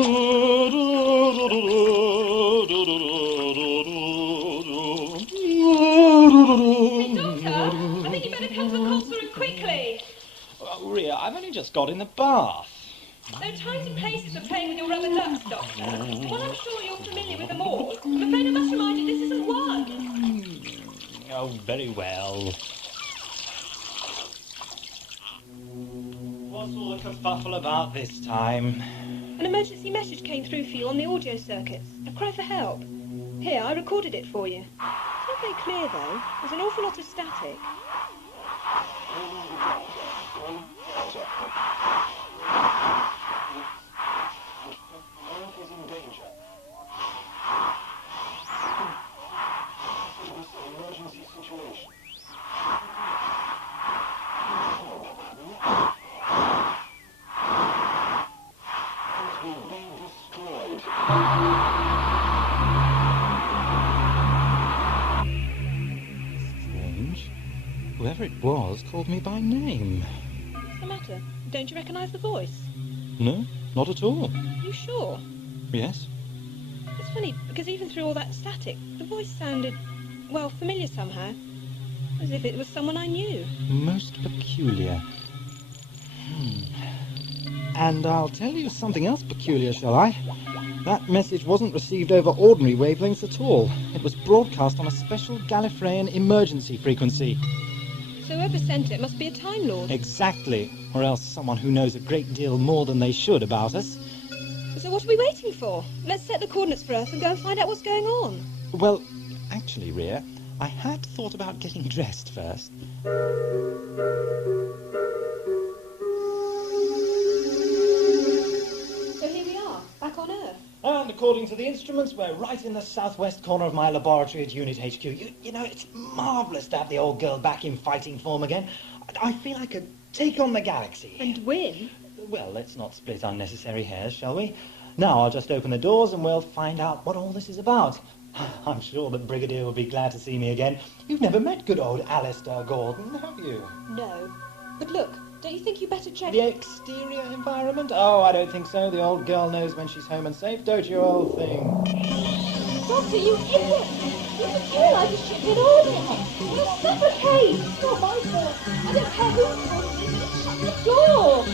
I think you better come to a concert quickly. Oh, Ria, I've only just got in the bath. There are times and places for playing with your rubber ducks, Doctor. Well, I'm sure you're familiar with them all. I'm afraid I must remind you this isn't one. Oh, very well. What's all the kerfuffle about this time? An emergency message came through for you on the audio circuits. A cry for help. Here, I recorded it for you. It's not very clear, though. There's an awful lot of static. Is in danger. This is an emergency situation. It will be destroyed. Strange. Whoever it was called me by name. What's the matter? Don't you recognise the voice? No, not at all. You sure? Yes? It's funny, because even through all that static, the voice sounded, well, familiar somehow. As if it was someone I knew. Most peculiar. And I'll tell you something else peculiar, shall I? That message wasn't received over ordinary wavelengths at all. It was broadcast on a special Gallifreyan emergency frequency. So whoever sent it must be a Time Lord. Exactly. Or else someone who knows a great deal more than they should about us. So what are we waiting for? Let's set the coordinates for Earth and go and find out what's going on. Well, actually, Ria, I had thought about getting dressed first. So here we are, back on Earth. And according to the instruments, we're right in the southwest corner of my laboratory at Unit HQ. You know, it's marvellous to have the old girl back in fighting form again. I feel I could take on the galaxy. And win? Well, let's not split unnecessary hairs, shall we? Now I'll just open the doors and we'll find out what all this is about. I'm sure the Brigadier will be glad to see me again. You've never met good old Alistair Gordon, have you? No. But look, don't you think you better check... The exterior environment? Oh, I don't think so. The old girl knows when she's home and safe, don't you, old thing? Doctor, you idiot! You materialised the ship in orbit! We'll suffocate! It's not my fault. I don't care who's fault it is. Shut the door!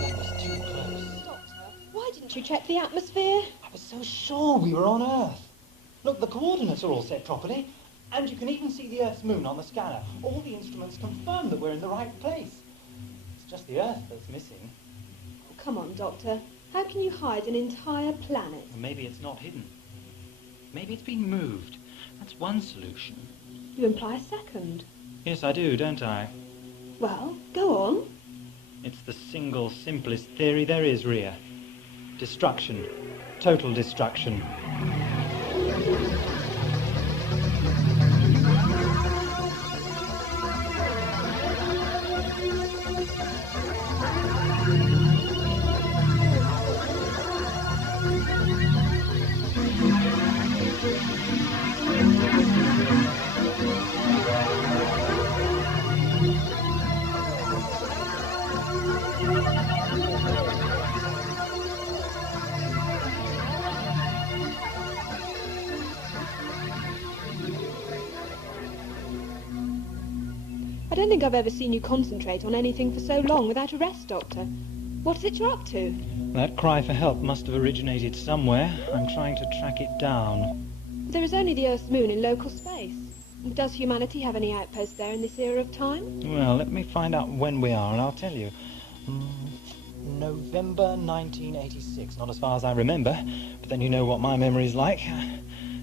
That was too close. Doctor, why didn't you check the atmosphere? I was so sure we were on Earth. Look, the coordinates are all set properly. And you can even see the Earth's moon on the scanner. All the instruments confirm that we're in the right place. It's just the Earth that's missing. Oh, come on, Doctor. How can you hide an entire planet? Or maybe it's not hidden. Maybe it's been moved. That's one solution. You imply a second. Yes, I do, don't I? Well, go on. It's the single, simplest theory there is, Ria. Destruction. Total destruction. I don't think I've ever seen you concentrate on anything for so long without a rest, Doctor. What is it you're up to? That cry for help must have originated somewhere. I'm trying to track it down. There is only the Earth's moon in local space. Does humanity have any outposts there in this era of time? Well, let me find out when we are and I'll tell you. November 1986. Not as far as I remember, but then you know what my memory's like.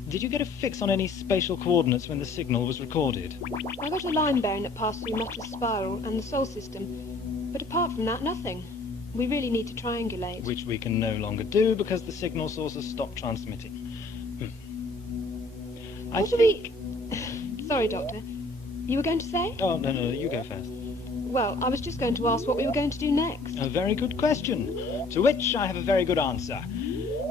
Did you get a fix on any spatial coordinates when the signal was recorded? I got a line bearing that passed through Motter's spiral and the Sol system. But apart from that, nothing. We really need to triangulate. Which we can no longer do because the signal source has stopped transmitting. I think... Sorry, Doctor. You were going to say? Oh, no, you go first. Well, I was just going to ask what we were going to do next. A very good question, to which I have a very good answer.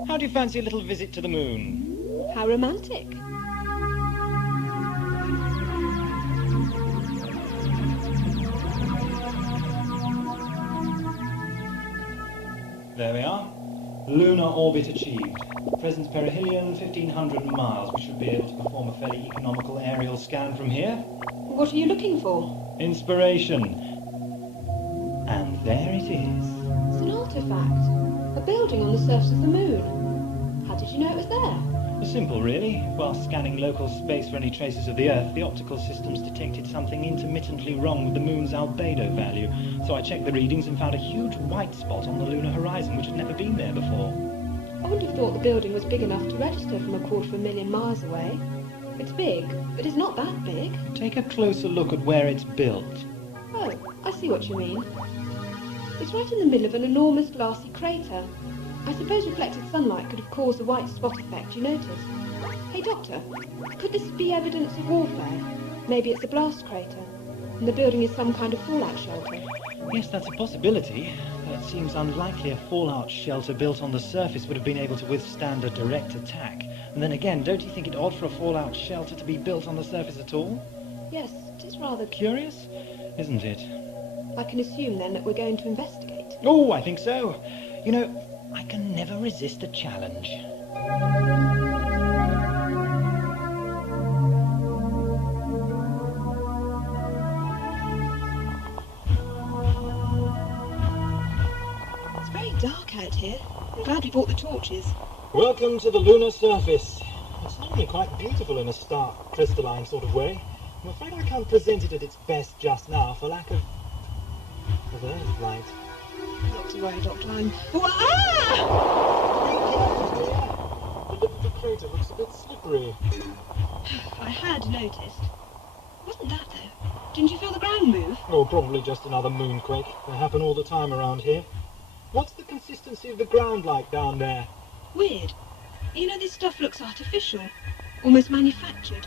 How do you fancy a little visit to the moon? How romantic. There we are. Lunar orbit achieved. Presence perihelion 1,500 miles. We should be able to perform a fairly economical aerial scan from here. What are you looking for? Inspiration. And there it is. It's an artifact. A building on the surface of the moon. How did you know it was there? Simple, really. While scanning local space for any traces of the Earth, the optical systems detected something intermittently wrong with the moon's albedo value. So I checked the readings and found a huge white spot on the lunar horizon, which had never been there before. I wouldn't have thought the building was big enough to register from 250,000 miles away. It's big, but it's not that big. Take a closer look at where it's built. Oh, I see what you mean. It's right in the middle of an enormous glassy crater. I suppose reflected sunlight could have caused the white spot effect you noticed. Hey, Doctor, could this be evidence of warfare? Maybe it's a blast crater, and the building is some kind of fallout shelter. Yes, that's a possibility. It seems unlikely a fallout shelter built on the surface would have been able to withstand a direct attack. And then again, don't you think it odd for a fallout shelter to be built on the surface at all? Yes, it is rather Curious, isn't it? I can assume then that we're going to investigate. Oh, I think so. You know, I can never resist a challenge. It's very dark out here. I'm glad we brought the torches. Welcome to the lunar surface. It's normally quite beautiful in a stark, crystalline sort of way. I'm afraid I can't present it at its best just now for lack of Earth light. Not to worry, Doctor, I'm... Oh, ah! The lip of the crater looks a bit slippery. I had noticed. Wasn't that, though? Didn't you feel the ground move? Oh, probably just another moonquake. They happen all the time around here. What's the consistency of the ground like down there? Weird. You know, this stuff looks artificial. Almost manufactured.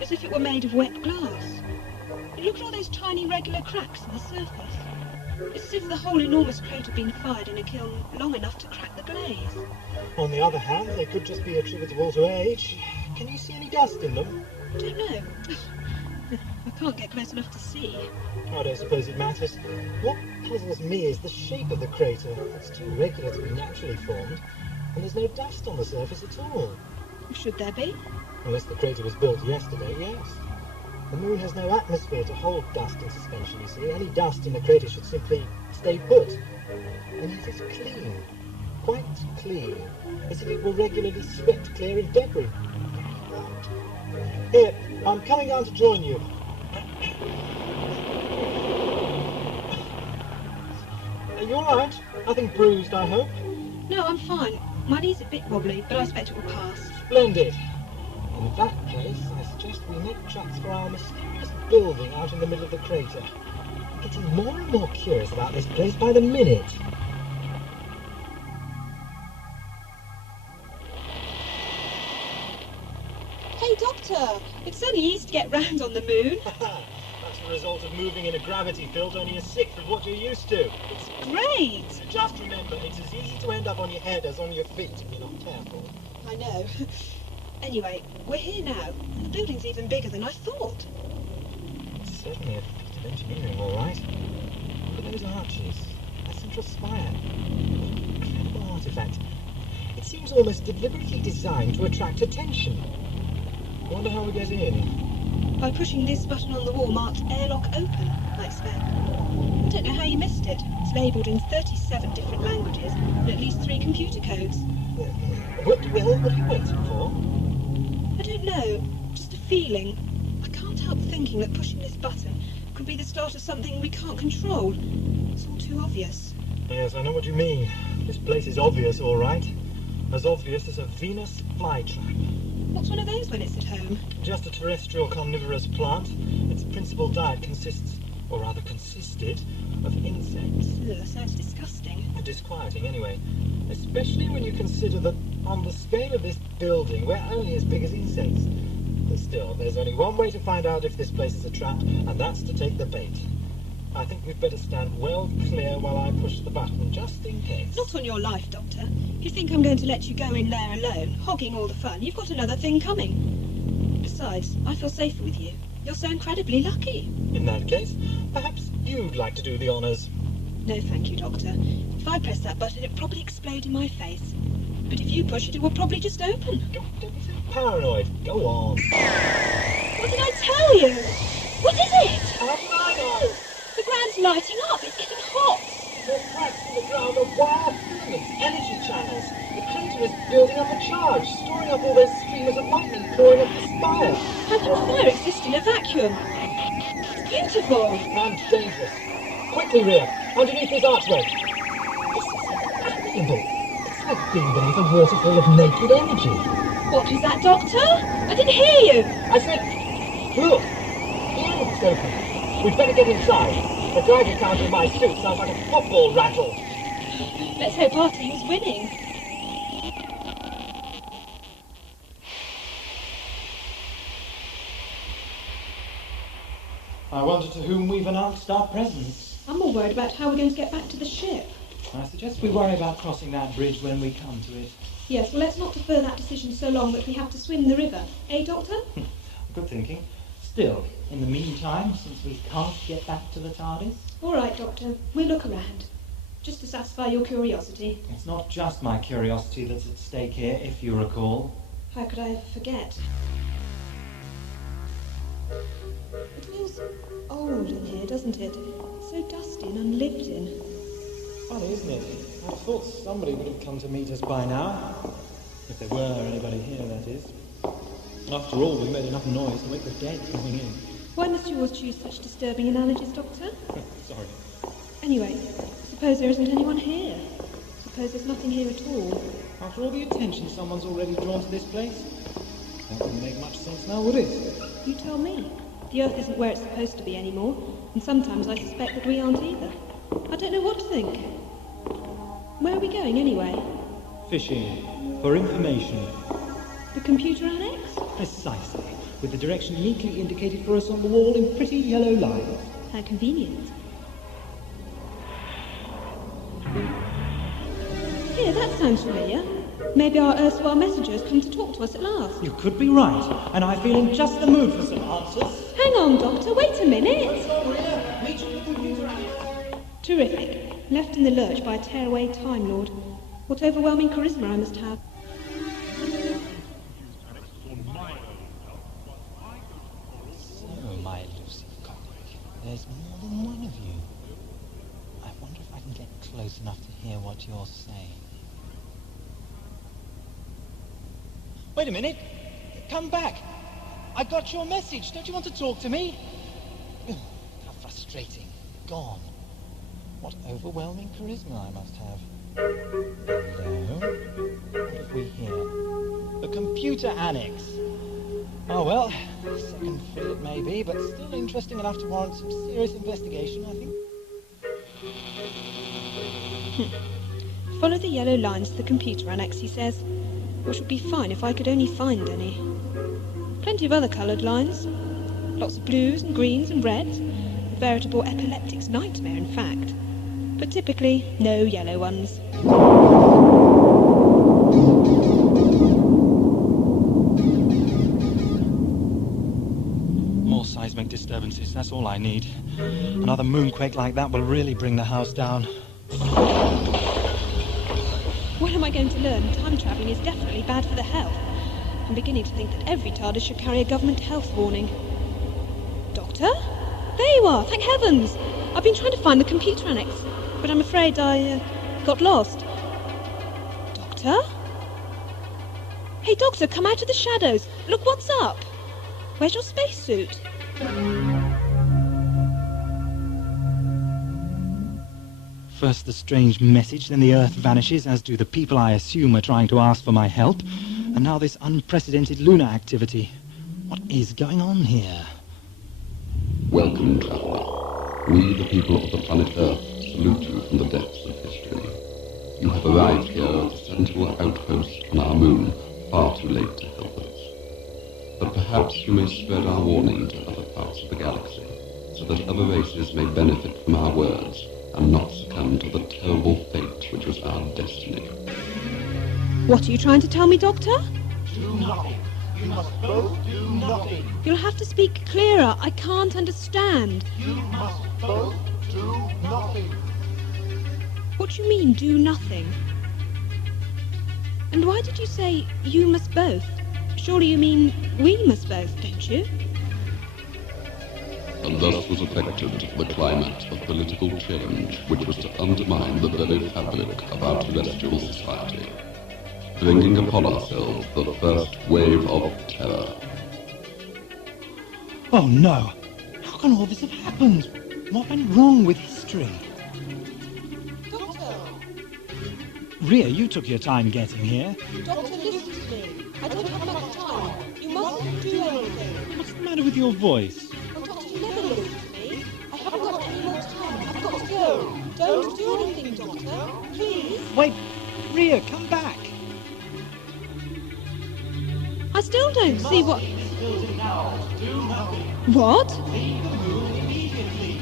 As if it were made of wet glass. Look at all those tiny regular cracks in the surface. It's as if the whole enormous crater had been fired in a kiln long enough to crack the glaze. On the other hand, they could just be attributable to age. Can you see any dust in them? Don't know. I can't get close enough to see. I don't suppose it matters. What puzzles me is the shape of the crater. It's too regular to be naturally formed, and there's no dust on the surface at all. Should there be? Unless the crater was built yesterday, yes. The moon has no atmosphere to hold dust in suspension, you see. Any dust in the crater should simply stay put. And yet it's clean. Quite clean. As if it were regularly swept clear of debris. Here, I'm coming down to join you. Are you alright? Nothing bruised, I hope? No, I'm fine. My knee's a bit wobbly, but I expect it will pass. Splendid. In that case, I suggest we make tracks for our mysterious building out in the middle of the crater. I'm getting more and more curious about this place by the minute. Hey, Doctor! It's so easy to get round on the moon. That's the result of moving in a gravity field only a sixth of what you're used to. It's great! Just remember, it's as easy to end up on your head as on your feet if you're not careful. I know. Anyway, we're here now. The building's even bigger than I thought. It's certainly a feat of engineering, all right. Look at those arches. A central spire. What an incredible artifact. It seems almost deliberately designed to attract attention. I wonder how we get in. By pushing this button on the wall marked airlock open, I expect. I don't know how you missed it. It's labelled in 37 different languages and at least 3 computer codes. What are you waiting for? I don't know. Just a feeling. I can't help thinking that pushing this button could be the start of something we can't control. It's all too obvious. Yes, I know what you mean. This place is obvious, all right. As obvious as a Venus flytrap. What's one of those when it's at home? Just a terrestrial carnivorous plant. Its principal diet consists, or rather consisted, of insects. Ugh, sounds disgusting. Disquieting, anyway. Especially when you consider that, on the scale of this building, we're only as big as insects. But still, there's only one way to find out if this place is a trap, and that's to take the bait. I think we'd better stand well clear while I push the button, just in case. Not on your life, Doctor. If you think I'm going to let you go in there alone, hogging all the fun, you've got another thing coming. Besides, I feel safer with you. You're so incredibly lucky. In that case, perhaps you'd like to do the honours. No, thank you, Doctor. If I press that button, it'd probably explode in my face. But if you push it, it will probably just open. Paranoid. Go on. What did I tell you? What is it? How can I know? The ground's lighting up. It's getting hot. There's cracks in the ground are wire filaments, energy channels. The crater is building up a charge, storing up all those streamers of lightning pouring up the spire. How can fire exist in a vacuum? It's beautiful. And dangerous. Quickly, Ria, underneath this archway. This is incredible. It's like being beneath a waterfall of naked energy. What was that, Doctor? I didn't hear you. I said, look, the entrance is open. We'd better get inside. The Geiger counter in my suit sounds like a football rattle. Let's hope our team's winning. I wonder to whom we've announced our presence. I'm more worried about how we're going to get back to the ship. I suggest we worry about crossing that bridge when we come to it. Yes, well, let's not defer that decision so long that we have to swim the river. Eh, Doctor? Good thinking. Still, in the meantime, since we can't get back to the TARDIS... All right, Doctor. We'll look around. Just to satisfy your curiosity. It's not just my curiosity that's at stake here, if you recall. How could I ever forget? It feels old in here, doesn't it? So dusty and unlived in. Funny, isn't it? I thought somebody would have come to meet us by now. If there were anybody here, that is. After all, we made enough noise to wake the dead coming in. Why must you always choose such disturbing analogies, Doctor? Sorry. Anyway, suppose there isn't anyone here. Suppose there's nothing here at all. After all the attention someone's already drawn to this place, that wouldn't make much sense now, would it? You tell me. The Earth isn't where it's supposed to be anymore, and sometimes I suspect that we aren't either. I don't know what to think. Where are we going, anyway? Fishing. For information. The computer annex? Precisely. With the direction neatly indicated for us on the wall in pretty yellow lines. How convenient. Here, that sounds familiar. Maybe our erstwhile messenger has come to talk to us at last. You could be right, and I feel in just the mood for some answers. Hang on, Doctor, wait a minute. Let's go, Ria. Meet you at the computer annex. Terrific. Left in the lurch by a tearaway Time Lord. What overwhelming charisma I must have. So, my Lucy Cockrick, there's more than one of you. I wonder if I can get close enough to hear what you're saying. Wait a minute. Come back. I got your message. Don't you want to talk to me? Ugh, how frustrating. Gone. What overwhelming charisma I must have. Hello? What have we here? The computer annex. Oh, well, second fiddle it may be, but still interesting enough to warrant some serious investigation, I think. Follow the yellow lines to the computer annex, he says. Which would be fine if I could only find any. Plenty of other coloured lines. Lots of blues and greens and reds. A veritable epileptic's nightmare, in fact. But typically, no yellow ones. More seismic disturbances, that's all I need. Another moonquake like that will really bring the house down. What am I going to learn? Time travelling is definitely bad for the health. I'm beginning to think that every TARDIS should carry a government health warning. Doctor? There you are, thank heavens! I've been trying to find the computer annex, but I'm afraid I got lost. Doctor? Hey, Doctor, come out of the shadows. Look what's up. Where's your spacesuit? First the strange message, then the Earth vanishes, as do the people I assume are trying to ask for my help. And now this unprecedented lunar activity. What is going on here? Welcome, traveller. We, the people of the planet Earth, salute you from the depths of history. You have arrived here at a sentinel outpost on our moon, far too late to help us. But perhaps you may spread our warning to other parts of the galaxy, so that other races may benefit from our words and not succumb to the terrible fate which was our destiny. What are you trying to tell me, Doctor? Do nothing. You must both do nothing. You'll have to speak clearer. I can't understand. You must both do nothing. What do you mean, do nothing? And why did you say, you must both? Surely you mean, we must both, don't you? And thus was effected the climate of political change which was to undermine the very fabric of our terrestrial society, bringing upon ourselves the first wave of terror. Oh no! How can all this have happened? What went wrong with history? Doctor! Ria, you took your time getting here. Doctor, listen to me. I don't have much time. You mustn't do anything. What's the matter with your voice? Oh, Doctor, you never listen to me. I haven't got any more time. I've got to go. Don't do anything, Doctor. Please. Wait! Ria, come back! I still don't see what... Still now. Do nothing. What? Leave the moon immediately.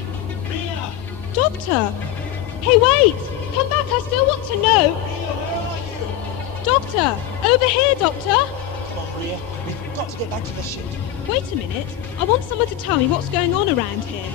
Ria! Doctor! Hey, wait! Come back, I still want to know. Ria, where are you? Doctor! Over here, Doctor! Come on, Ria. We've got to get back to the ship. Wait a minute. I want someone to tell me what's going on around here.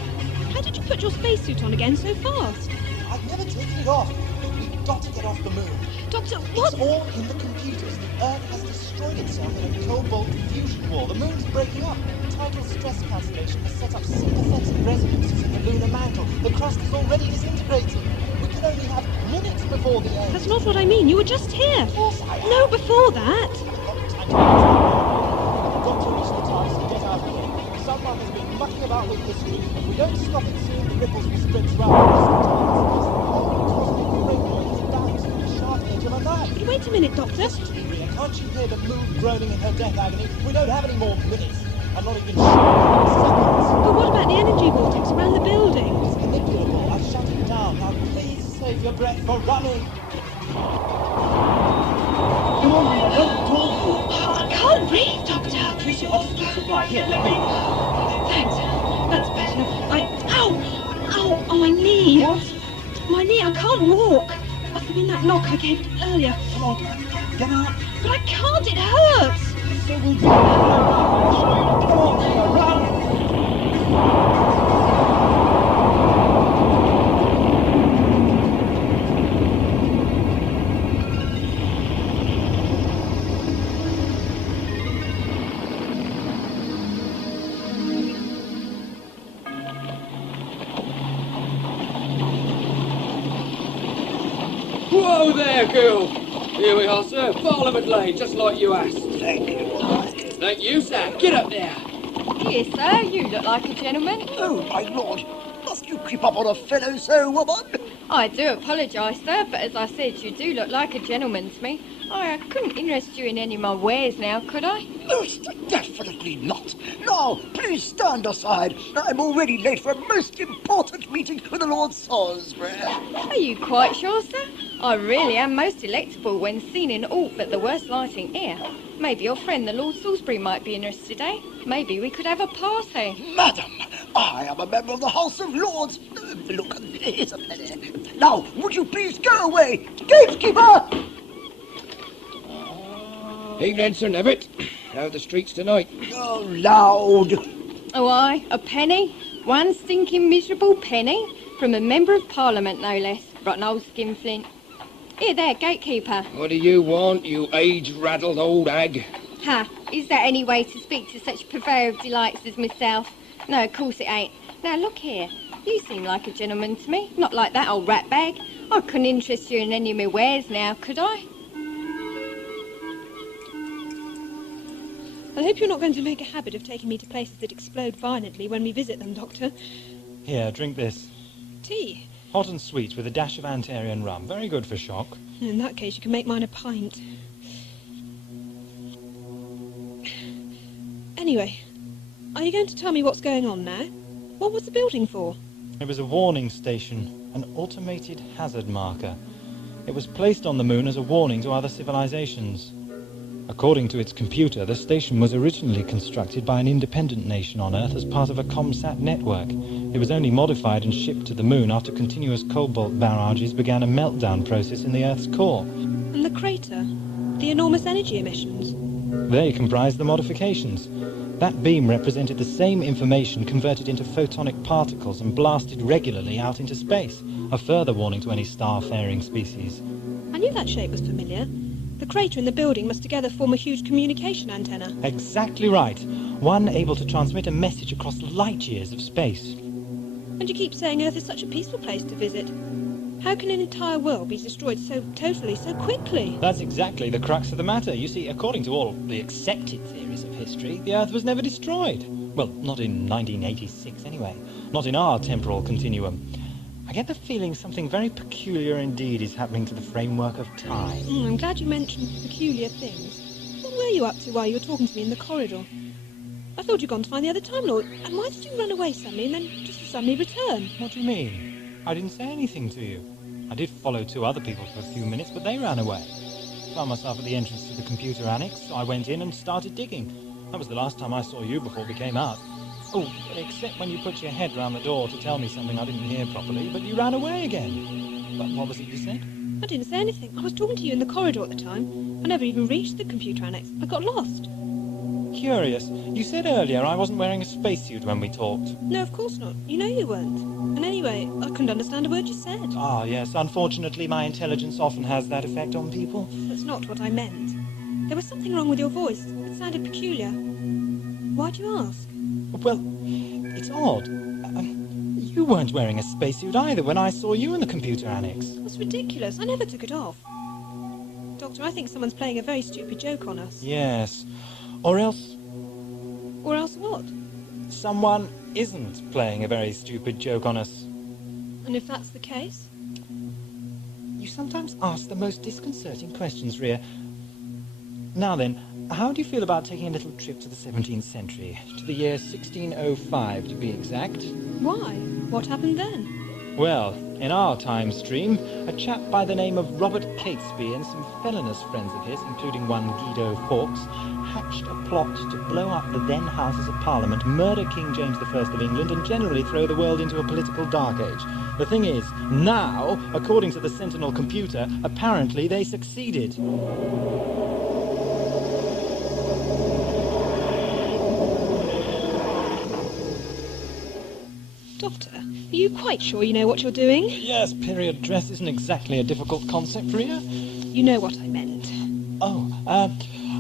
How did you put your spacesuit on again so fast? I've never taken it off. We've got to get off the moon. Doctor, what? It's all in the computers. The Earth has destroyed itself in a cobalt fusion war. The moon's breaking up. Tidal stress cancellation has set up sympathetic resonances in the lunar mantle. The crust is already disintegrating. We can only have minutes before the end. That's not what I mean. You were just here. Of course I am. No, before that. Doctor, reach the TARDIS and get out of here. Someone has been mucking about with history. If we don't stop it soon, the ripples will spread throughout the rest of the TARDIS. The whole cosmic framework is bound to the sharp edge of a knife. But wait a minute, Doctor. Listen to me, Ria. Can't you hear the moon groaning in her death agony? We don't have any more minutes. I'm not even sure seconds. But what about the energy vortex around the building? It's manipulable. I've shut it down. Now please save your breath for running. Come on, Ria, don't talk. Oh, I can't breathe, Doctor. Use your oxygen supply. Here, let me. Thanks. That's better. Ow! Ow! On my knee. What? My knee. I can't walk. Must have been that knock I gave earlier. Come on, get out. But I can't. It hurts. So we'll do it. I'll show you. Come on, Ria, run. Whoa there, girl! Here we are, sir. Parliament Lane, just like you asked. Thank you. Thank you, sir. Get up there. Here, sir, you look like a gentleman. Oh, my lord. Must you creep up on a fellow so, woman? I do apologise, sir, but as I said, you do look like a gentleman to me. I couldn't interest you in any of my wares now, could I? Most definitely not. Now, please stand aside. I'm already late for a most important meeting with the Lord Salisbury. Are you quite sure, sir? I really am most electable when seen in aught but the worst lighting here. Maybe your friend, the Lord Salisbury, might be interested, eh? Maybe we could have a party. Madam, I am a member of the House of Lords. Look, here's a penny. Now, would you please go away? Gatekeeper! Evening, Sir Nevitt. How are the streets tonight? Oh, loud. Oh, aye, a penny? One stinking miserable penny? From a member of Parliament, no less. Rotten old skinflint. Here there, gatekeeper. What do you want, you age-raddled old hag? Ha, is that any way to speak to such purveyor of delights as myself? No, of course it ain't. Now, look here. You seem like a gentleman to me, not like that old rat bag. I couldn't interest you in any of my wares now, could I? I hope you're not going to make a habit of taking me to places that explode violently when we visit them, Doctor. Here, drink this. Tea? Hot and sweet with a dash of Antarian rum. Very good for shock. In that case, you can make mine a pint. Anyway, are you going to tell me what's going on now? What was the building for? It was a warning station, an automated hazard marker. It was placed on the moon as a warning to other civilizations. According to its computer, the station was originally constructed by an independent nation on Earth as part of a ComSat network. It was only modified and shipped to the moon after continuous cobalt barrages began a meltdown process in the Earth's core. And the crater? The enormous energy emissions? They comprised the modifications. That beam represented the same information converted into photonic particles and blasted regularly out into space. A further warning to any star-faring species. I knew that shape was familiar. The crater in the building must together form a huge communication antenna. Exactly right. One able to transmit a message across light years of space. And you keep saying Earth is such a peaceful place to visit. How can an entire world be destroyed so totally, so quickly? That's exactly the crux of the matter. You see, according to all the accepted theories of history, the Earth was never destroyed. Well, not in 1986 anyway. Not in our temporal continuum. I get the feeling something very peculiar indeed is happening to the framework of time. I'm glad you mentioned peculiar things. What were you up to while you were talking to me in the corridor? I thought you'd gone to find the other Time Lord. And why did you run away suddenly and then just suddenly return? What do you mean? I didn't say anything to you. I did follow two other people for a few minutes, but they ran away. Found myself at the entrance to the computer annex, so I went in and started digging. That was the last time I saw you before we came out. Oh, except when you put your head round the door to tell me something I didn't hear properly, but you ran away again. But what was it you said? I didn't say anything. I was talking to you in the corridor at the time. I never even reached the computer annex. I got lost. Curious. You said earlier I wasn't wearing a spacesuit when we talked. No, of course not. You know you weren't. And anyway, I couldn't understand a word you said. Ah, yes. Unfortunately, my intelligence often has that effect on people. That's not what I meant. There was something wrong with your voice. It sounded peculiar. Why do you ask? Well, it's odd. You weren't wearing a spacesuit either when I saw you in the computer annex. That's ridiculous. I never took it off. Doctor, I think someone's playing a very stupid joke on us. Yes. Or else... Or else what? Someone isn't playing a very stupid joke on us. And if that's the case? You sometimes ask the most disconcerting questions, Ria. Now then, how do you feel about taking a little trip to the 17th century? To the year 1605, to be exact? Why? What happened then? Well, in our time stream, a chap by the name of Robert Catesby and some felonious friends of his, including one Guido Fawkes, hatched a plot to blow up the then Houses of Parliament, murder King James I of England, and generally throw the world into a political dark age. The thing is, now, according to the Sentinel computer, apparently they succeeded. Doctor, are you quite sure you know what you're doing? Yes, period dress isn't exactly a difficult concept, Ria. You know what I meant.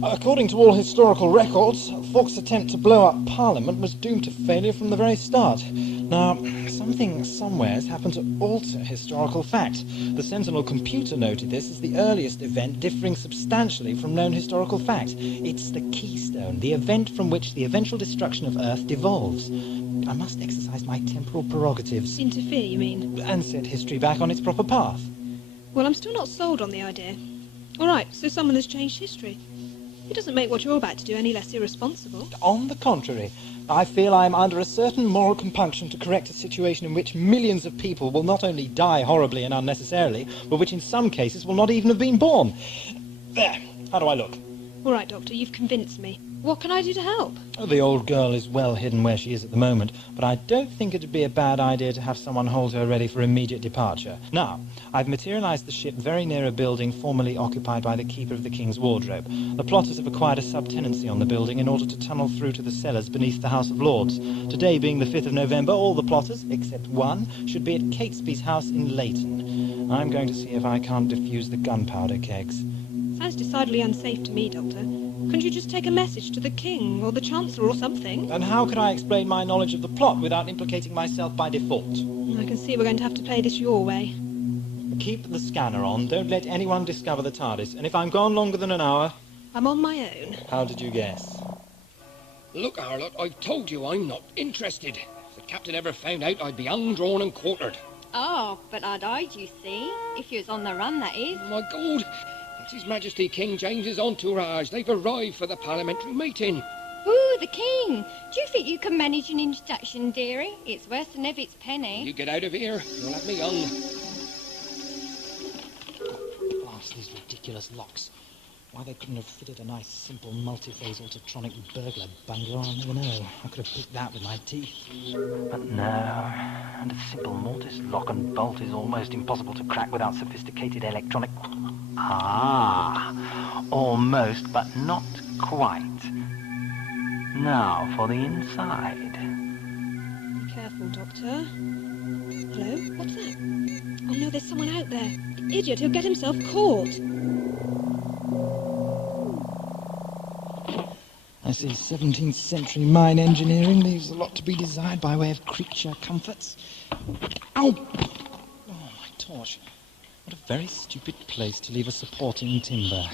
According to all historical records, Fawkes' attempt to blow up Parliament was doomed to failure from the very start. Now, something somewhere has happened to alter historical fact. The Sentinel computer noted this as the earliest event differing substantially from known historical fact. It's the keystone, the event from which the eventual destruction of Earth devolves. I must exercise my temporal prerogatives. Interfere, you mean? And set history back on its proper path. Well, I'm still not sold on the idea. All right, so someone has changed history. It doesn't make what you're about to do any less irresponsible. On the contrary, I feel I am under a certain moral compunction to correct a situation in which millions of people will not only die horribly and unnecessarily, but which in some cases will not even have been born. There, how do I look? All right, Doctor, you've convinced me. What can I do to help? Oh, the old girl is well hidden where she is at the moment, but I don't think it'd be a bad idea to have someone hold her ready for immediate departure. Now, I've materialized the ship very near a building formerly occupied by the Keeper of the King's Wardrobe. The plotters have acquired a subtenancy on the building in order to tunnel through to the cellars beneath the House of Lords. Today being the 5th of November, all the plotters, except one, should be at Catesby's house in Leighton. I'm going to see if I can't defuse the gunpowder kegs. Sounds decidedly unsafe to me, Doctor. Couldn't you just take a message to the King or the Chancellor or something? And how could I explain my knowledge of the plot without implicating myself by default? I can see we're going to have to play this your way. Keep the scanner on. Don't let anyone discover the TARDIS. And if I'm gone longer than an hour... I'm on my own. How did you guess? Look, Harlot, I've told you I'm not interested. If the captain ever found out, I'd be undrawn and quartered. Oh, but I'd hide, you see. If you was on the run, that is. Oh, my God. It's His Majesty King James's entourage. They've arrived for the parliamentary meeting. Ooh, the King. Do you think you can manage an introduction, dearie? It's worse than Evet's penny. You get out of here. You'll have me hung. Blast these ridiculous locks. Why they couldn't have fitted a nice, simple, multi-phase autotronic burglar bungler, I'll never know. I could have picked that with my teeth. But no, and a simple mortise lock and bolt is almost impossible to crack without sophisticated electronic... Ah, almost, but not quite. Now for the inside. Be careful, Doctor. Hello? What's that? Oh no, there's someone out there. Idiot, he'll get himself caught. I see 17th century mine engineering leaves a lot to be desired by way of creature comforts. Ow! Oh, my torch. What a very stupid place to leave a supporting timber.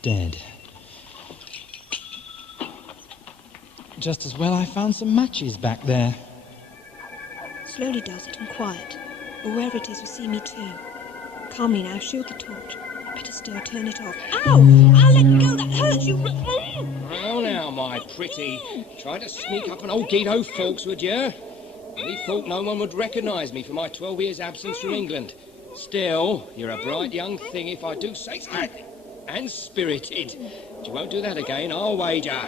Dead. Just as well I found some matches back there. Slowly does it and quiet. Or wherever it is will see me too. Calmly now, shield the torch. Better still, turn it off. Ow! I'll let go, that hurts you. Well now, my pretty. Try to sneak up on old Guido Fawkes, would you? We thought no one would recognise me for my 12 years' absence from England. Still, you're a bright young thing, if I do say so. And spirited. But you won't do that again, I'll wager.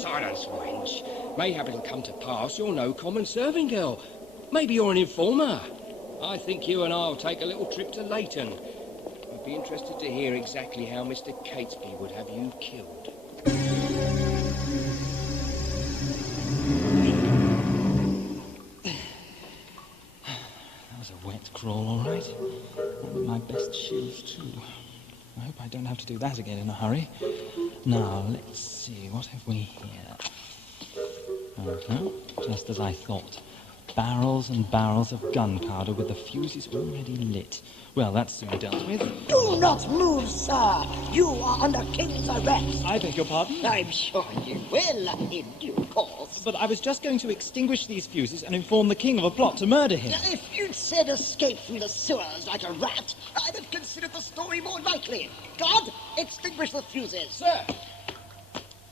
Silence, wench. Mayhap it'll come to pass you're no common serving girl. Maybe you're an informer. I think you and I'll take a little trip to Leighton. I'd be interested to hear exactly how Mr. Catesby would have you killed. That was a wet crawl, all right. That was my best shoes, too. I hope I don't have to do that again in a hurry. Now, let's see, what have we here? Uh-huh, just as I thought. Barrels and barrels of gunpowder with the fuses already lit. Well, that's soon dealt with. Do not move, sir. You are under King's arrest. I beg your pardon? I'm sure you will, in due course. But I was just going to extinguish these fuses and inform the king of a plot to murder him. If you'd said escape from the sewers like a rat, I'd have considered the story more likely. God, extinguish the fuses. Sir!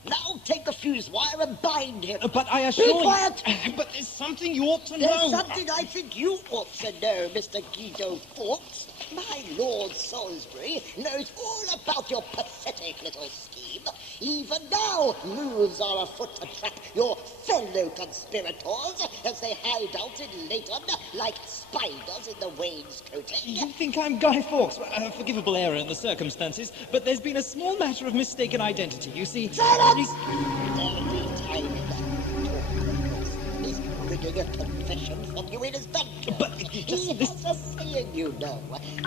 Now take the fuse wire and bind him. But I assure you... Be quiet! But there's something you ought to There's know. something I think you ought to know, Mr. Guido Fawkes. My Lord Salisbury knows all about your pathetic little scheme. Even now, moves are afoot to trap your fellow conspirators as they hide out in Leighton like spiders in the wainscoting. You think I'm Guy Fawkes? A forgivable error in the circumstances, but there's been a small matter of mistaken identity. You see... Silence! Every time that is bringing a confession from you in his dungeon. But he just has a saying, you know.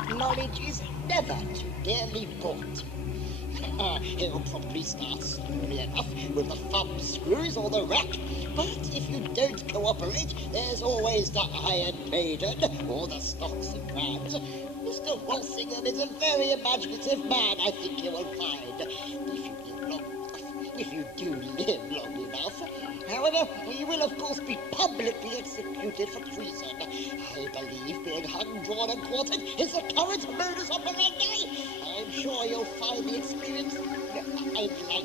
Knowledge is never too dearly bought. He'll probably start slowly enough with the thumb screws or the rack, but if you don't cooperate, there's always the Iron Maiden or the stocks and crabs. Mr. Walsingham is a very imaginative man, I think you will find, if you do live long enough. However, he will of course be publicly executed for treason. I believe being hung, drawn and quartered is the current modus operandi. I'm sure you'll find the experience unlikely.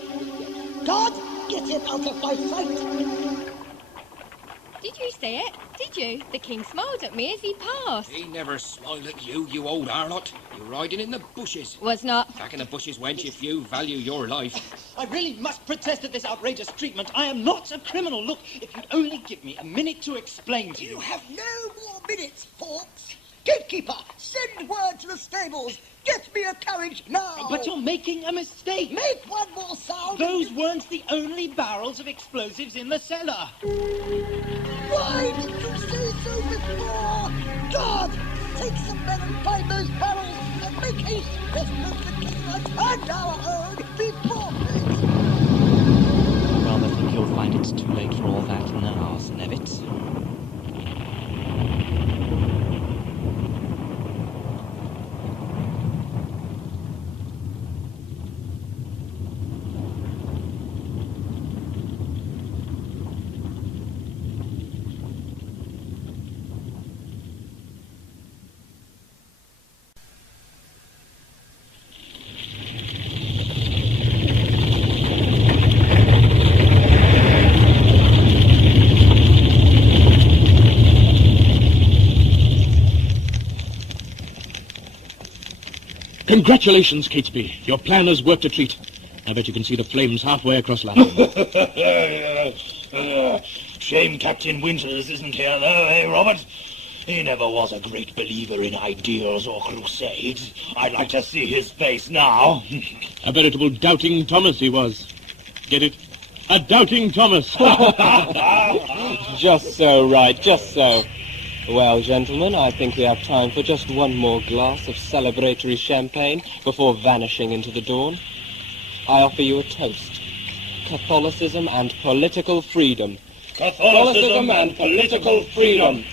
God, get him out of my sight! Did you see it? Did you? The king smiled at me as he passed. He never smiled at you, you old harlot. You're riding in the bushes. Was not. Back in the bushes, wench, if you value your life. I really must protest at this outrageous treatment. I am not a criminal. Look, if you'd only give me a minute to explain to you... You have no more minutes, Fawkes. Gatekeeper, send word to the stables. Get me a carriage now. But you're making a mistake. Make one more sound. Those weren't the only barrels of explosives in the cellar. Why didn't you say so before? God, take some men and find those barrels and make haste. Let's move the king and our own before it. Rather think you'll find it's too late for all that now, Snevitt. Congratulations, Catesby. Your plan has worked a treat. I bet you can see the flames halfway across London. Shame Captain Winters isn't here, though, eh, Robert? He never was a great believer in ideals or crusades. I'd like to see his face now. A veritable doubting Thomas he was. Get it? A doubting Thomas. Just so, right, just so. Well, gentlemen, I think we have time for just one more glass of celebratory champagne before vanishing into the dawn. I offer you a toast. Catholicism and political freedom. Catholicism and political freedom.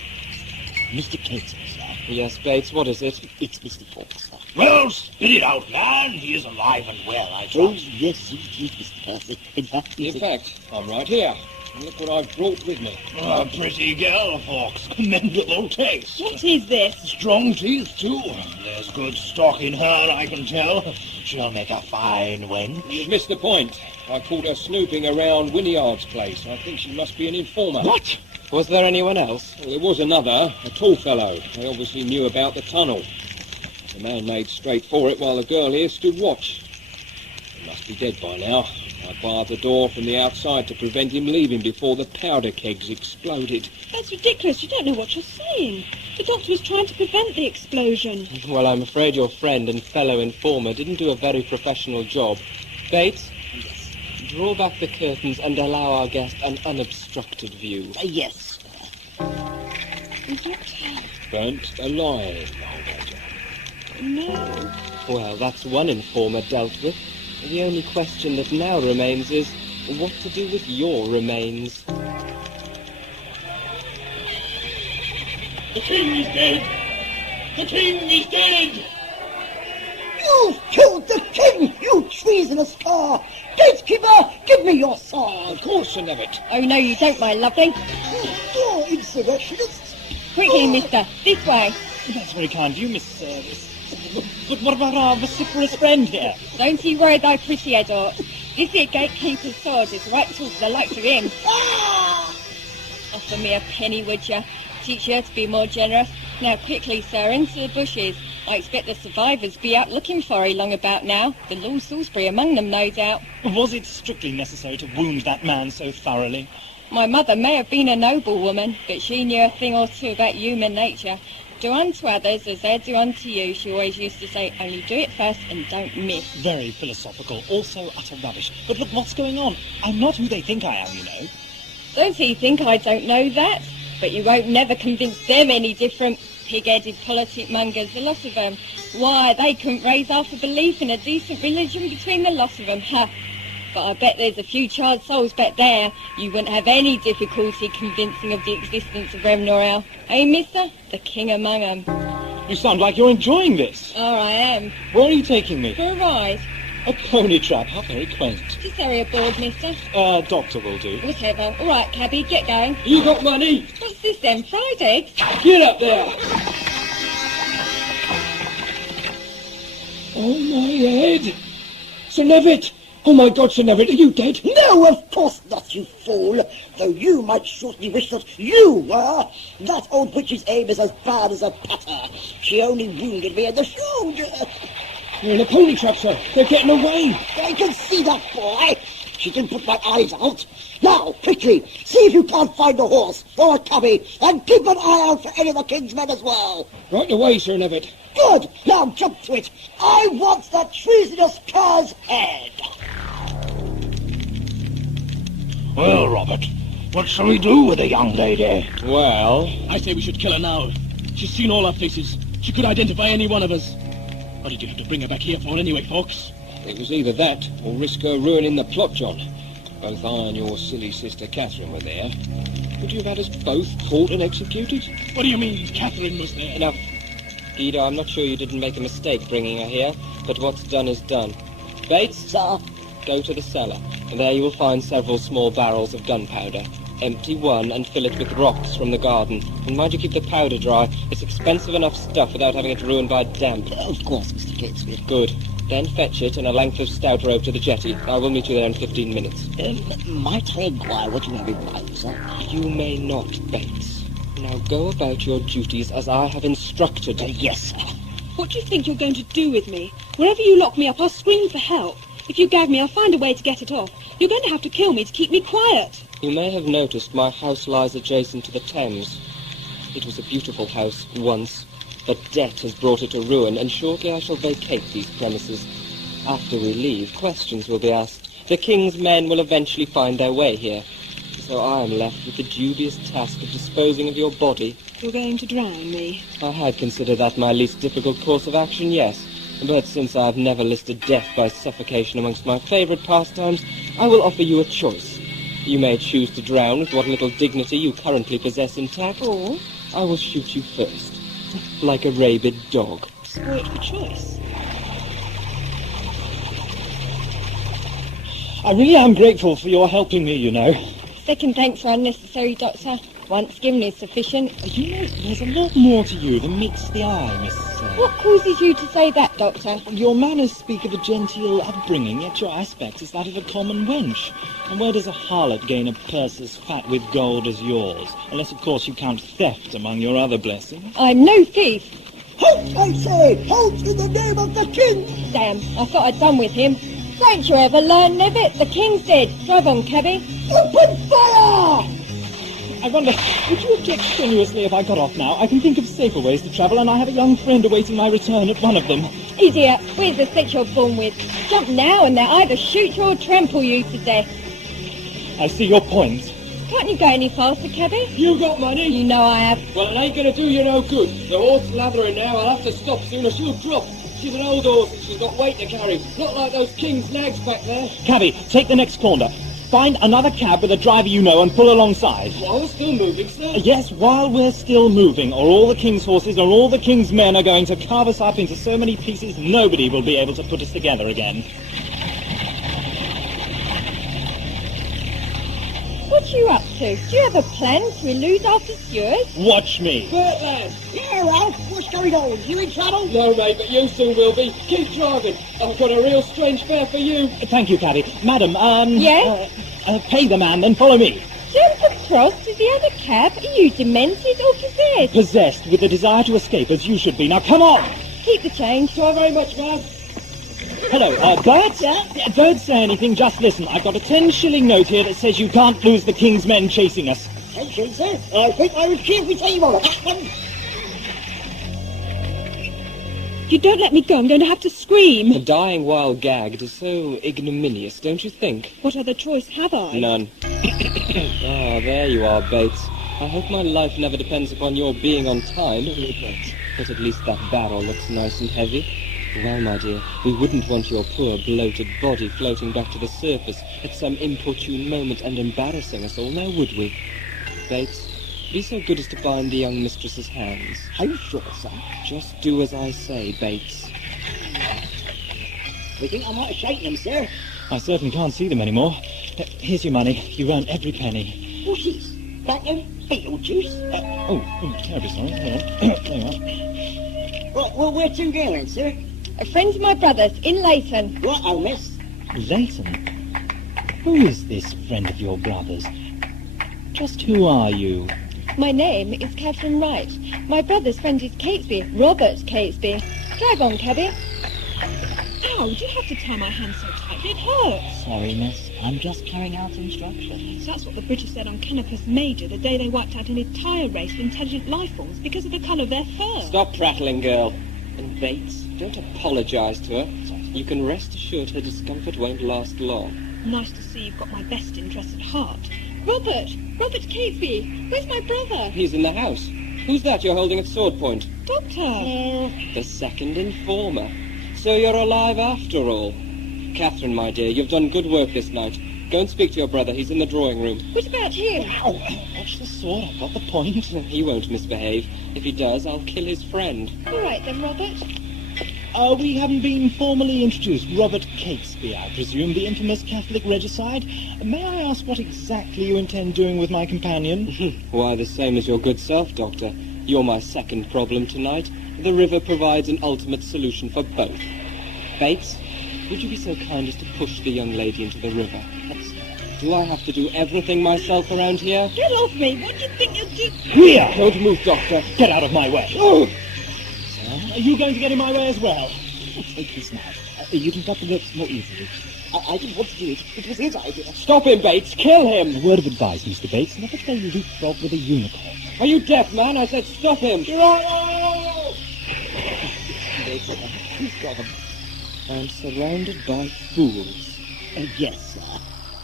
Mr. Cates, sir. Yes, Bates, what is it? It's Mr. Fawkes, sir. Well, spit it out, man. He is alive and well, I Oh, trust. yes, he is, Mr. Percy. In fact, In fact, I'm right here. And look what I've brought with me. A pretty girl, Fawkes. Commendable taste. What is this? Strong teeth, too. There's good stock in her, I can tell. She'll make a fine wench. You've missed the point. I caught her snooping around Wynyard's place. I think she must be an informer. What? Was there anyone else? Well, there was another, a tall fellow. They obviously knew about the tunnel. The man made straight for it while the girl here stood watch. He must be dead by now. I barred the door from the outside to prevent him leaving before the powder kegs exploded. That's ridiculous. You don't know what you're saying. The doctor was trying to prevent the explosion. Well, I'm afraid your friend and fellow informer didn't do a very professional job. Bates? Yes. Draw back the curtains and allow our guest an unobstructed view. Yes. Burnt alive, No. Well, that's one informer dealt with. The only question that now remains is what to do with your remains. The king is dead! The king is dead! You've killed the king, you treasonous cur! Gatekeeper, give me your sword! Of course, Sir Nevitt. Oh, no, you don't, my lovely. You insurrectionists! Quickly, mister. This way. That's very kind of you, Miss Service. But what about our vociferous friend here? Don't you worry, thy pretty head out. This here gatekeeper's sword is right to the likes of him. Offer me a penny, would you? Teach her to be more generous. Now, quickly, sir, into the bushes. I expect the survivors be out looking for you long about now. The Lord Salisbury among them, no doubt. Was it strictly necessary to wound that man so thoroughly? My mother may have been a noble woman, but she knew a thing or two about human nature. Do unto others as they do unto you, she always used to say. Only do it first and don't miss. Very philosophical, also utter rubbish. But look, what's going on? I'm not who they think I am, you know. Don't you think I don't know that? But you won't never convince them any different. Pig-headed politic mongers, the lot of them. Why, they couldn't raise half a belief in a decent religion between the lot of them, ha! But I bet there's a few charred souls back there. You wouldn't have any difficulty convincing of the existence of Remnorel. Eh, mister? The king among them. You sound like you're enjoying this. Oh, I am. Where are you taking me? For a ride. A pony trap, how very quaint. Just hurry aboard, mister. Doctor will do. Whatever. All right, cabby, get going. You got money? What's this then, fried eggs? Get up there! Oh, my head! Sir Nevitt! Oh, my God, Sir Nevitt, are you dead? No, of course not, you fool. Though you might shortly wish that you were. That old witch's aim is as bad as a patter. She only wounded me in the shoulder. You're in a pony trap, sir. They're getting away. I can see that, boy. She didn't put my eyes out. Now, quickly, see if you can't find a horse or a cabby, and keep an eye out for any of the king's men as well. Right away, Sir Nevitt. Good. Now jump to it. I want the treasonous cur's head. Well, Robert, what shall we do with the young lady? Well, I say we should kill her now. She's seen all our faces. She could identify any one of us. What did you have to bring her back here for anyway, Fawkes? It was either that or risk her ruining the plot, John. Both I and your silly sister Catherine were there. Would you have had us both caught and executed? What do you mean Catherine was there? enough. Guido, I'm not sure you didn't make a mistake bringing her here, but what's done is done. Bates? Sir? Go to the cellar, and there you will find several small barrels of gunpowder. Empty one and fill it with rocks from the garden. And mind you keep the powder dry. It's expensive enough stuff without having it ruined by damp. Of course, Mr. Catesby. Good. Then fetch it and a length of stout rope to the jetty. I will meet you there in 15 minutes. Might I inquire what you have in mind, sir? You may not, Bates. Now go about your duties as I have instructed. Yes, sir. What do you think you're going to do with me? Wherever you lock me up, I'll scream for help. If you gag me, I'll find a way to get it off. You're going to have to kill me to keep me quiet. You may have noticed my house lies adjacent to the Thames. It was a beautiful house once, but debt has brought it to ruin, and shortly I shall vacate these premises. After we leave, questions will be asked. The king's men will eventually find their way here. So I am left with the dubious task of disposing of your body. You're going to drown me? I had considered that my least difficult course of action, yes. But since I have never listed death by suffocation amongst my favourite pastimes, I will offer you a choice. You may choose to drown with what little dignity you currently possess intact, or I will shoot you first, like a rabid dog. Spoilt for choice. I really am grateful for your helping me, you know. Second thanks are unnecessary, Doctor. Once given is sufficient. You know, there's a lot more to you than meets the eye, Miss... What causes you to say that, Doctor? Your manners speak of a genteel upbringing, yet your aspect is that of a common wench. And where does a harlot gain a purse as fat with gold as yours? Unless, of course, you count theft among your other blessings. I'm no thief. Halt, I say! Halt in the name of the king! Damn, I thought I'd done with him. Don't you ever learn, Nevitt? The king's dead. Drive on, cabby. Open fire! I wonder, would you object strenuously if I got off now? I can think of safer ways to travel, and I have a young friend awaiting my return at one of them. Idiot, where's the set you're born with? Jump now and they'll either shoot you or trample you to death. I see your point. Can't you go any faster, cabby? You got money? You know I have. Well, it ain't gonna do you no good. The horse lathering now, I'll have to stop soon or she'll drop. She's an old horse and she's got weight to carry. Not like those king's nags back there. Cabby, take the next corner. Find another cab with a driver you know and pull alongside. While we're still moving, sir? Yes, while we're still moving, or all the king's horses or all the king's men are going to carve us up into so many pieces nobody will be able to put us together again. What are you up to? Do you have a plan to elude our pursuers? Watch me. Bert, lad. Yeah, Ralph, what's going on? You in trouble? No, mate, but you soon will be. Keep driving. I've got a real strange fare for you. Thank you, cabby. Madam, Yes? pay the man, then follow me. Jump across to the other cab? Are you demented or possessed? Possessed with the desire to escape, as you should be. Now, come on! Keep the change. Try very much, man. Hello, Bert? Yeah, don't say anything, just listen. I've got a 10-shilling note here that says you can't lose the king's men chasing us. Thank you, sir. I think I would carefully tell you all of that one. If you don't let me go, I'm going to have to scream. Dying while gagged is so ignominious, don't you think? What other choice have I? None. Ah, there you are, Bates. I hope my life never depends upon your being on time. But at least that barrel looks nice and heavy. Well, my dear, we wouldn't want your poor bloated body floating back to the surface at some inopportune moment and embarrassing us all, now would we? Bates, be so good as to bind the young mistress's hands. Are you sure, sir? Just do as I say, Bates. We think I might have shaken them, sir. I certainly can't see them anymore. Here's your money. You earned every penny. What's this? Platinum? Beetlejuice? Terribly sorry. There you are. Right, well, where to now then, sir? A friend of my brother's in Leighton. Right, oh, miss. Leighton? Who is this friend of your brother's? Just who are you? My name is Catherine Wright. My brother's friend is Catesby, Robert Catesby. Drive on, cabby. Ow, do you have to tie my hand so tightly? It hurts. Sorry, miss. I'm just carrying out instructions. That's what the British said on Canopus Major the day they wiped out an entire race of intelligent life forms because of the colour of their fur. Stop prattling, girl. And Bates, don't apologise to her. You can rest assured her discomfort won't last long. Nice to see you've got my best interests at heart. Robert Catesby, where's my brother? He's in the house. Who's that you're holding at sword point? Doctor. The second informer. So you're alive after all. Catherine, my dear, you've done good work this night. Go and speak to your brother. He's in the drawing room. What about him? Ow! Watch the sword. I've got the point. He won't misbehave. If he does, I'll kill his friend. All right then, Robert. We haven't been formally introduced. Robert Catesby, I presume, the infamous Catholic regicide. May I ask what exactly you intend doing with my companion? Why, the same as your good self, Doctor. You're my second problem tonight. The river provides an ultimate solution for both. Bates, would you be so kind as to push the young lady into the river? Do I have to do everything myself around here? Get off me! What do you think you're doing? Ria! Don't move, Doctor. Get out of my way. Oh! Are you going to get in my way as well? Take this now. You can cut the ropes more easily. I didn't want to do it. It was his idea. Stop him, Bates! Kill him! A word of advice, Mr. Bates. Never play leapfrog with a unicorn. Are you deaf, man? I said stop him! He's gone. I'm surrounded by fools. Yes, sir.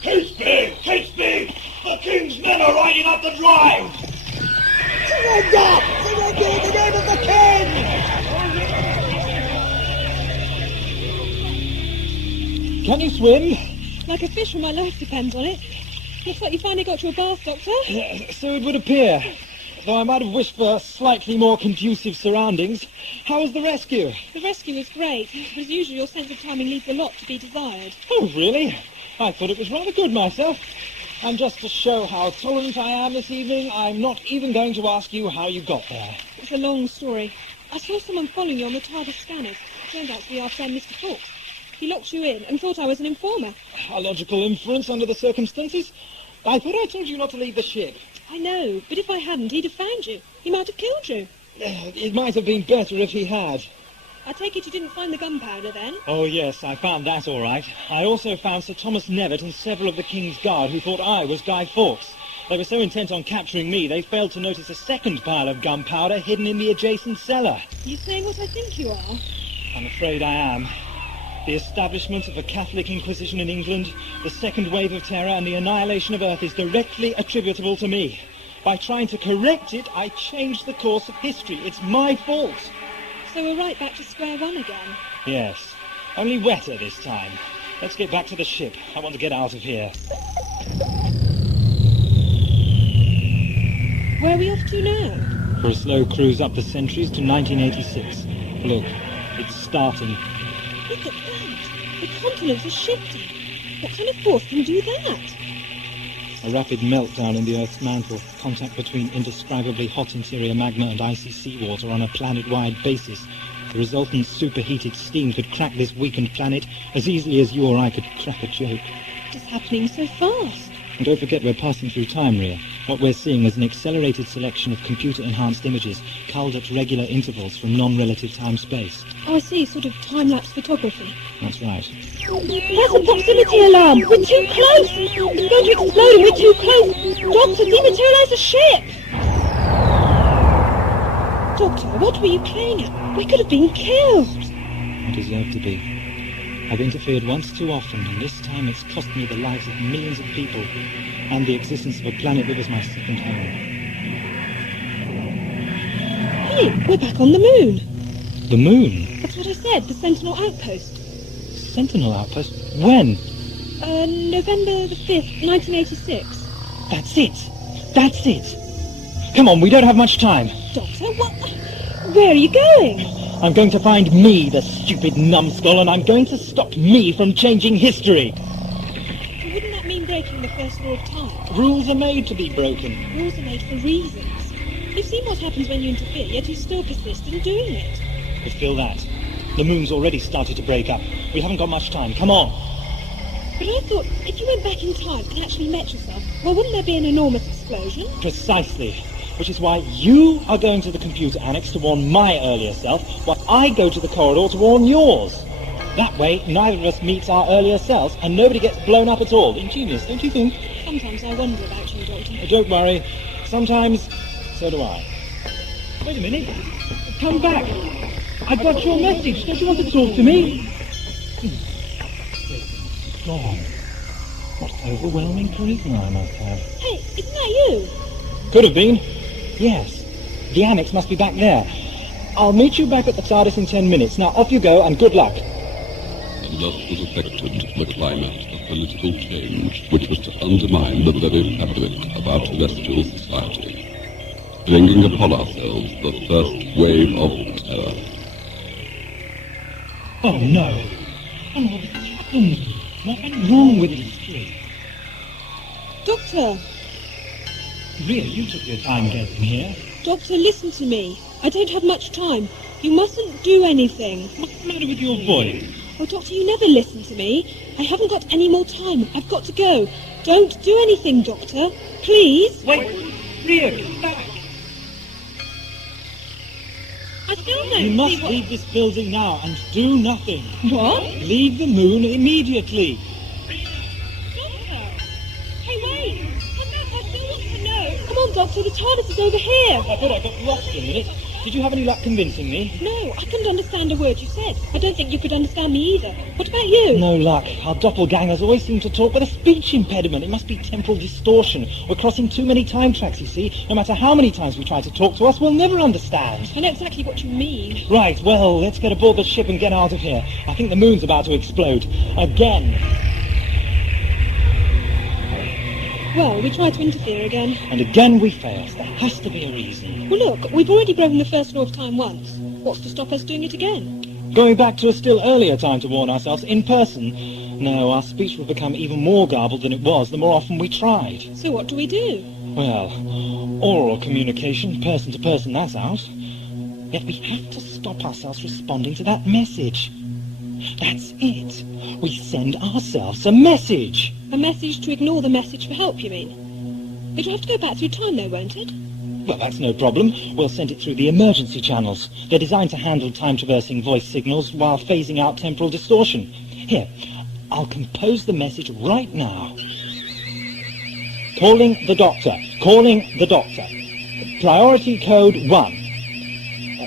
Haste me! The king's men are riding up the drive! Surrender! Surrender in the name of the king! Can you swim? Like a fish when my life depends on it. Looks like you finally got your bath, Doctor. So it would appear. Though I might have wished for slightly more conducive surroundings. How was the rescue? The rescue was great, but as usual your sense of timing leaves a lot to be desired. Oh, really? I thought it was rather good myself. And just to show how tolerant I am this evening, I'm not even going to ask you how you got there. It's a long story. I saw someone following you on the TARDIS scanners. Turned out to be our friend Mr. Fawkes. He locked you in and thought I was an informer. A logical inference under the circumstances. I thought I told you not to leave the ship. I know, but if I hadn't, he'd have found you. He might have killed you. It might have been better if he had. I take it you didn't find the gunpowder then? Oh, yes, I found that all right. I also found Sir Thomas Nevitt and several of the King's Guard who thought I was Guy Fawkes. They were so intent on capturing me, they failed to notice a second pile of gunpowder hidden in the adjacent cellar. You saying what I think you are? I'm afraid I am. The establishment of a Catholic Inquisition in England, the second wave of terror, and the annihilation of Earth is directly attributable to me. By trying to correct it, I changed the course of history. It's my fault. So we're right back to square one again? Yes. Only wetter this time. Let's get back to the ship. I want to get out of here. Where are we off to now? For a slow cruise up the centuries to 1986. Look, it's starting. Look at that! The continents are shifting. What kind of force can do that? A rapid meltdown in the Earth's mantle, contact between indescribably hot interior magma and icy seawater on a planet-wide basis. The resultant superheated steam could crack this weakened planet as easily as you or I could crack a joke. It's happening so fast. And don't forget we're passing through time, Ria. What we're seeing is an accelerated selection of computer-enhanced images, culled at regular intervals from non-relative time-space. Oh, I see, sort of time-lapse photography. That's right. There's a proximity alarm! We're too close! It's going to explode and we're too close! Doctor, dematerialise the ship! Doctor, what were you playing at? We could have been killed! I deserve to be. I've interfered once too often, and this time it's cost me the lives of millions of people, and the existence of a planet that was my second home. Hey, we're back on the moon! The moon? That's what I said, the Sentinel outpost. Sentinel outpost? When? November the 5th, 1986. That's it! That's it! Come on, we don't have much time. Doctor, what? Where are you going? I'm going to find me, the stupid numbskull, and I'm going to stop me from changing history. Wouldn't that mean breaking the first law of time? Rules are made to be broken. Rules are made for reasons. You've seen what happens when you interfere, yet you still persist in doing it. But still that. The moon's already started to break up. We haven't got much time. Come on. But I thought, if you went back in time and actually met yourself, well, wouldn't there be an enormous explosion? Precisely. Which is why you are going to the computer annex to warn my earlier self, while I go to the corridor to warn yours. That way, neither of us meets our earlier selves, and nobody gets blown up at all. Ingenious, don't you think? Sometimes I wonder about you, Doctor. Don't worry. Sometimes, so do I. Wait a minute. Come back. I've got your message. Don't you want to talk to me? Gone. What overwhelming charisma I must have. Hey, isn't that you? Could have been. Yes. The annex must be back there. I'll meet you back at the TARDIS in 10 minutes. Now, off you go, and good luck. And thus was effected the climate of political change, which was to undermine the very fabric of our terrestrial society, bringing upon ourselves the first wave of terror. Oh, no. Oh, no, what's happened? What went wrong with history? Doctor! Ria, you took your time getting here. Doctor, listen to me. I don't have much time. You mustn't do anything. What's the matter with your voice? Oh, Doctor, you never listen to me. I haven't got any more time. I've got to go. Don't do anything, Doctor. Please. Wait, Ria, come back. I've still don't You must see what... leave this building now and do nothing. What? Leave the moon immediately. Doctor! Hey, wait! Come back, I still want to know. Come on, Doctor, the TARDIS is over here. I thought I got lost for a minute. Did you have any luck convincing me? No, I couldn't understand a word you said. I don't think you could understand me either. What about you? No luck. Our doppelgangers always seem to talk with a speech impediment. It must be temporal distortion. We're crossing too many time tracks, you see. No matter how many times we try to talk to us, we'll never understand. I know exactly what you mean. Right, well, let's get aboard the ship and get out of here. I think the moon's about to explode. Again. Well, we tried to interfere again. And again we failed. There has to be a reason. Well, look, we've already broken the first law of time once. What's to stop us doing it again? Going back to a still earlier time to warn ourselves in person. No, our speech will become even more garbled than it was the more often we tried. So what do we do? Well, oral communication, person to person, that's out. Yet we have to stop ourselves responding to that message. That's it. We send ourselves a message. A message to ignore the message for help, you mean? It'll have to go back through time, though, won't it? Well, that's no problem. We'll send it through the emergency channels. They're designed to handle time-traversing voice signals while phasing out temporal distortion. Here, I'll compose the message right now. Calling the Doctor. Calling the Doctor. Priority code 1.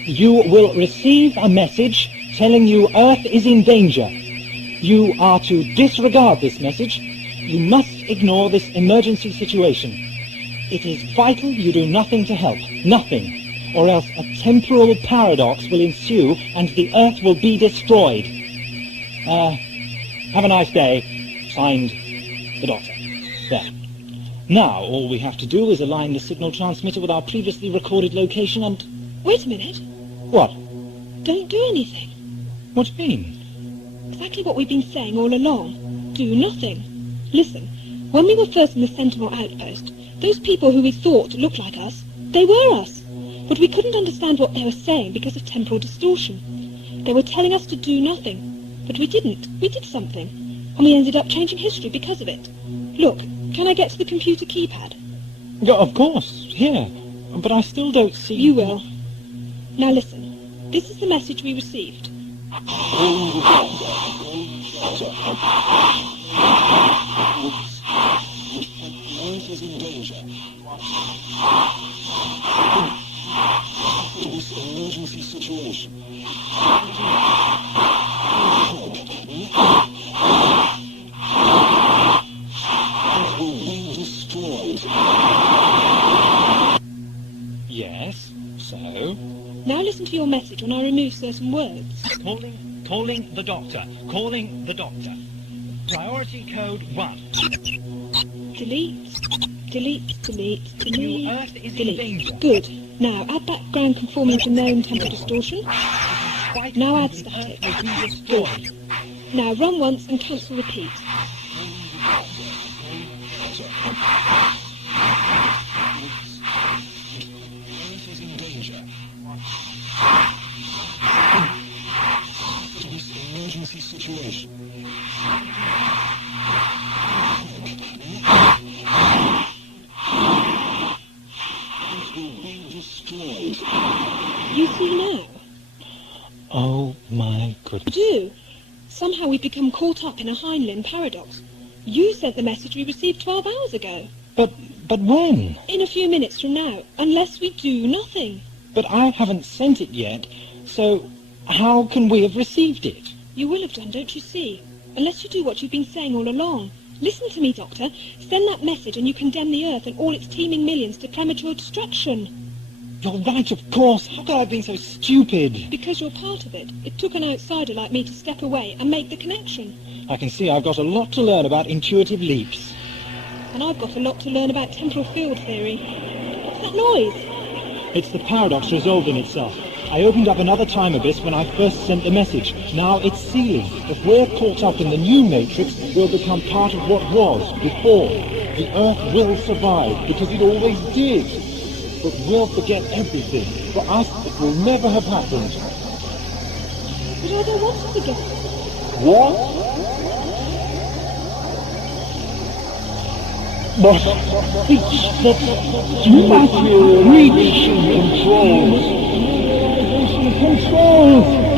You will receive a message telling you Earth is in danger. You are to disregard this message. You must ignore this emergency situation. It is vital you do nothing to help. Nothing. Or else a temporal paradox will ensue and the Earth will be destroyed. Have a nice day. Signed, the Doctor. There. Now, all we have to do is align the signal transmitter with our previously recorded location and... Wait a minute. What? Don't do anything. What do you mean? Exactly what we've been saying all along. Do nothing. Listen, when we were first in the Sentinel outpost, those people who we thought looked like us, they were us. But we couldn't understand what they were saying because of temporal distortion. They were telling us to do nothing. But we didn't. We did something. And we ended up changing history because of it. Look, can I get to the computer keypad? Yeah, of course. Here. But I still don't see... You will. Now listen. This is the message we received. Earth is in danger. This emergency situation. Earth will be destroyed. Yes, so? Now listen to your message when I remove certain words. Calling the Doctor. Calling the Doctor. Priority code 1. Delete, delete, delete, delete, Earth is in delete. danger. Good. Now add background conforming to known temporal distortion. Now add static. Good. Now run once and cancel repeat. Earth is in danger. This emergency situation. Earth will be destroyed. You see now? Oh my goodness. Do. Somehow we've become caught up in a Heinlein paradox. You sent the message we received 12 hours ago. But when? In a few minutes from now, unless we do nothing. But I haven't sent it yet, so how can we have received it? You will have done, don't you see? Unless you do what you've been saying all along. Listen to me, Doctor. Send that message and you condemn the Earth and all its teeming millions to premature destruction. You're right, of course. How could I have been so stupid? Because you're part of it. It took an outsider like me to step away and make the connection. I can see I've got a lot to learn about intuitive leaps. And I've got a lot to learn about temporal field theory. What's that noise? It's the paradox resolving itself. I opened up another time abyss when I first sent the message. Now it's sealing. If we're caught up in the new matrix, we'll become part of what was before. The Earth will survive, because it always did. But we'll forget everything. For us, it will never have happened. But I don't want to forget. What? But it's the massive reaching controls. control!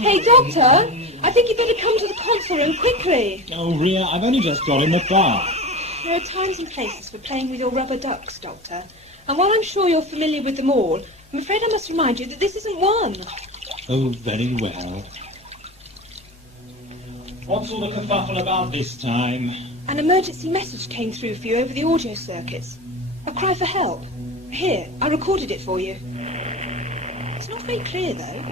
Hey, Doctor! I think you'd better come to the console room quickly. Oh, Ria, I've only just got in the bath. There are times and places for playing with your rubber ducks, Doctor. And while I'm sure you're familiar with them all, I'm afraid I must remind you that this isn't one. Oh, very well. What's all the kerfuffle about this time? An emergency message came through for you over the audio circuits. A cry for help. Here, I recorded it for you. It's not very clear, though.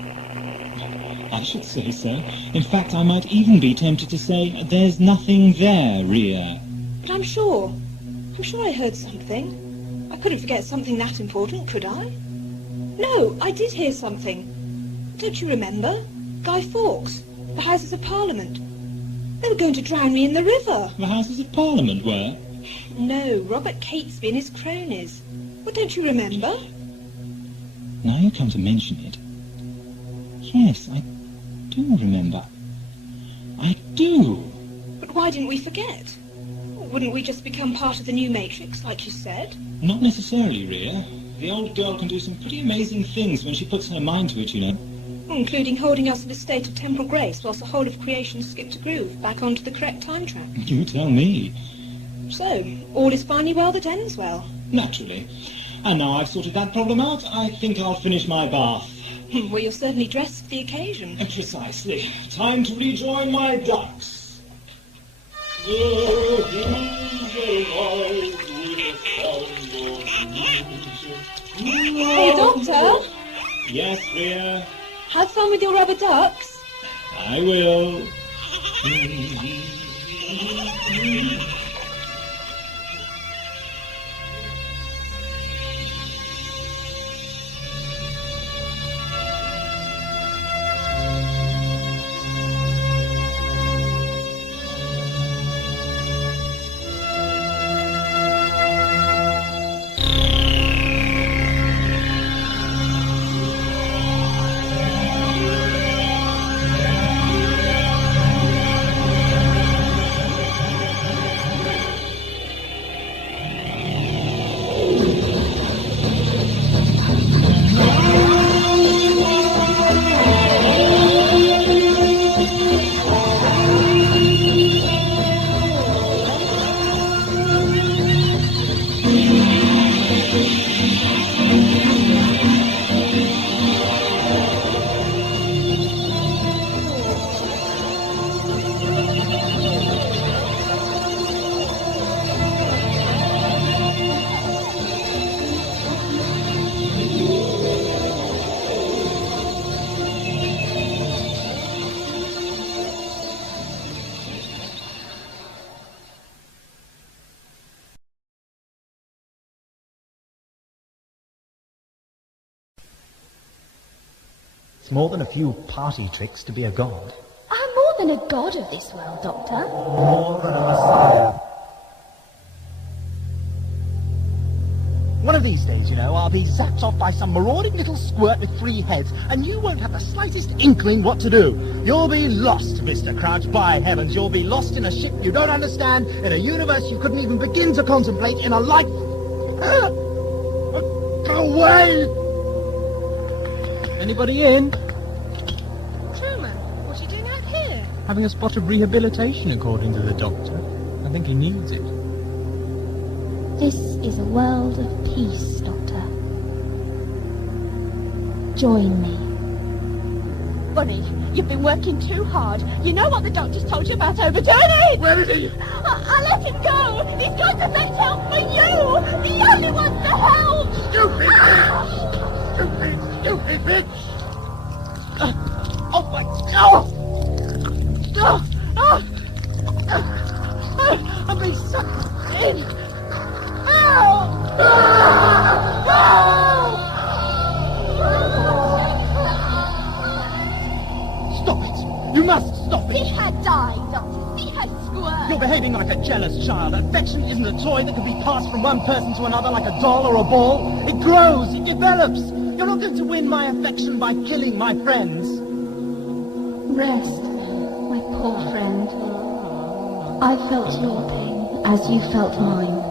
I should say so. In fact, I might even be tempted to say, there's nothing there, Ria. But I'm sure I heard something. I couldn't forget something that important, could I? No, I did hear something. Don't you remember? Guy Fawkes, the Houses of Parliament. They were going to drown me in the river. The Houses of Parliament were? No, Robert Catesby and his cronies. Well, don't you remember? Now you come to mention it. Yes, I do remember. I do. But why didn't we forget? Wouldn't we just become part of the new Matrix, like you said? Not necessarily, Ria. The old girl can do some pretty amazing things when she puts her mind to it, you know. Including holding us in a state of temporal grace whilst the whole of creation skipped a groove back onto the correct time track. You tell me. So, all is finally well that ends well. Naturally. And now I've sorted that problem out, I think I'll finish my bath. Well, you're certainly dressed for the occasion. Precisely. Time to rejoin my ducks. Hey, Doctor! Yes, Ria? Have fun with your rubber ducks. I will. It's more than a few party tricks to be a god. I'm more than a god of this world, Doctor. More than a messiah. One of these days, you know, I'll be zapped off by some marauding little squirt with 3 heads, and you won't have the slightest inkling what to do. You'll be lost, Mr. Crouch, by heavens. You'll be lost in a ship you don't understand, in a universe you couldn't even begin to contemplate, in a life... Go away! Anybody in? Truman, what are you doing out here? Having a spot of rehabilitation, according to the doctor. I think he needs it. This is a world of peace, Doctor. Join me. Bunny, you've been working too hard. You know what the doctor's told you about overdoing it? Where is he? I'll let him go. He's going to fetch help for you. The only one to help. Stupid bitch! Stupid bitch! Oh my... I'm being sucked in! Help! jealous, child. Affection isn't a toy that can be passed from one person to another like a doll or a ball. It grows, it develops. You're not going to win my affection by killing my friends. Rest, my poor friend. I felt your pain as you felt mine.